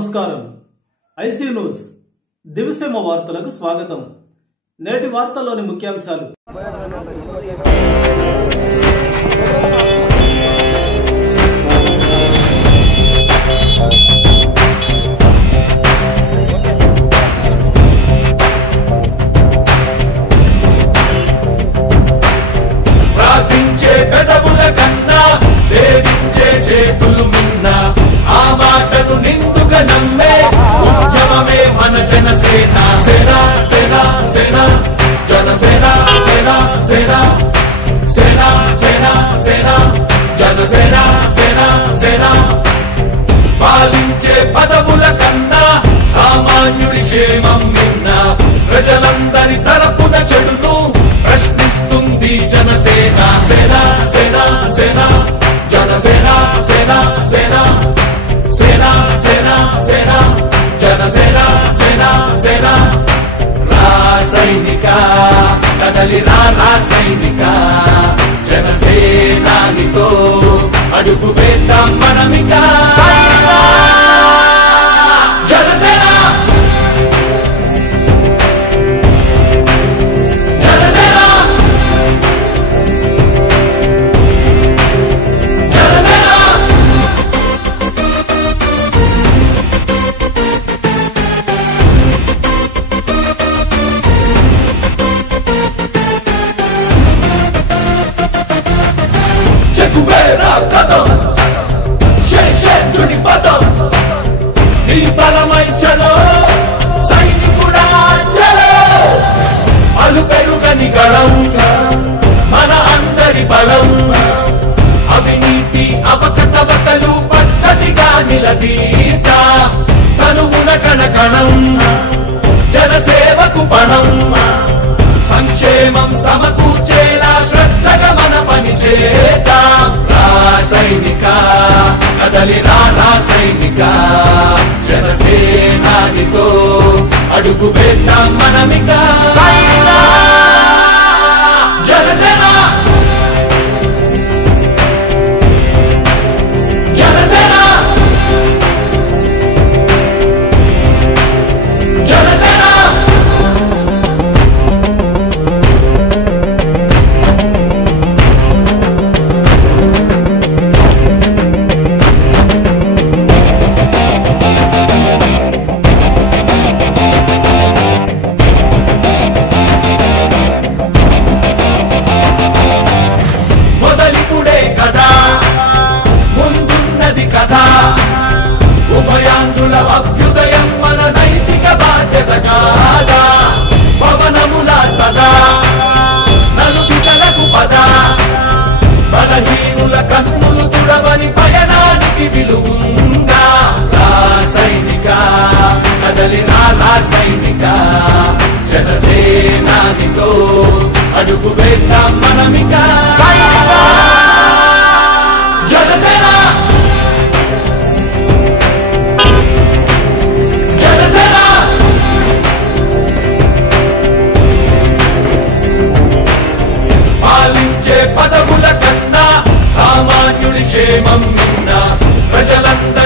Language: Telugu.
నమస్కారం. ఐసీ న్యూస్ దివిసేమ వార్తలకు స్వాగతం. నేటి వార్తల్లోని ముఖ్యాంశాలు. ప్రార్థించే పెదవుల కన్నా సేవించే చేతులు మిన్నా ఆ మాటను నిండుగా నమ్మే ఉద్యమమే మన జనసేన. సేన సేన సేన జనసేన సేన సేన సేన సేన సేన జనసేన సేన సేన. పాలించే పదవుల కన్నా సామాన్యుడి క్షేమం మిన్నా ప్రజలందరి తరపున చెడును ప్రశ్నిస్తుంది జనసేన. సేన సేన సేన జనసేన సేన సేన సేన సేన సేన జనసేన సేన సేన. రాసైనిక కదలిరా రాసైనిక జనసేనానితో అడుగు వేద్దాం మనమిక. జనసేన కదం శేషేంద్రుని పదం నీ బలమై చలో సైనికుడా చలో. అలు పెరుగని గళం మన అందరి బలం. అవినీతి అవకతవకలు పద్ధతిగా నిలదీత తనువున కణకణం జనసేవకు పణం. సంక్షేమం సమకూర్చేలా శ్రద్ధగా మన పని చేద్దాం. రాసైనిక కదలిరా రాసైనిక జనసేనానితో అడుగు వేద్దాం మనమిక. జనసేన జనసేన జనసేన. ఉభయాంధ్రుల అభ్యుదయం మన నైతిక బాధ్యత కాదా. పవనముల సదా నలు దిశలకు పద. బలహీనుల కన్నులు తుడవని పయనానికి విలువుందా. రాసైనిక కదలిరా రాసైనిక జనసేనానితో అడుగు వేద్దాం మనమిక. జనసేన పదవుల కన్నా సామాన్యుడి క్షేమం మిన్నా ప్రజలందరి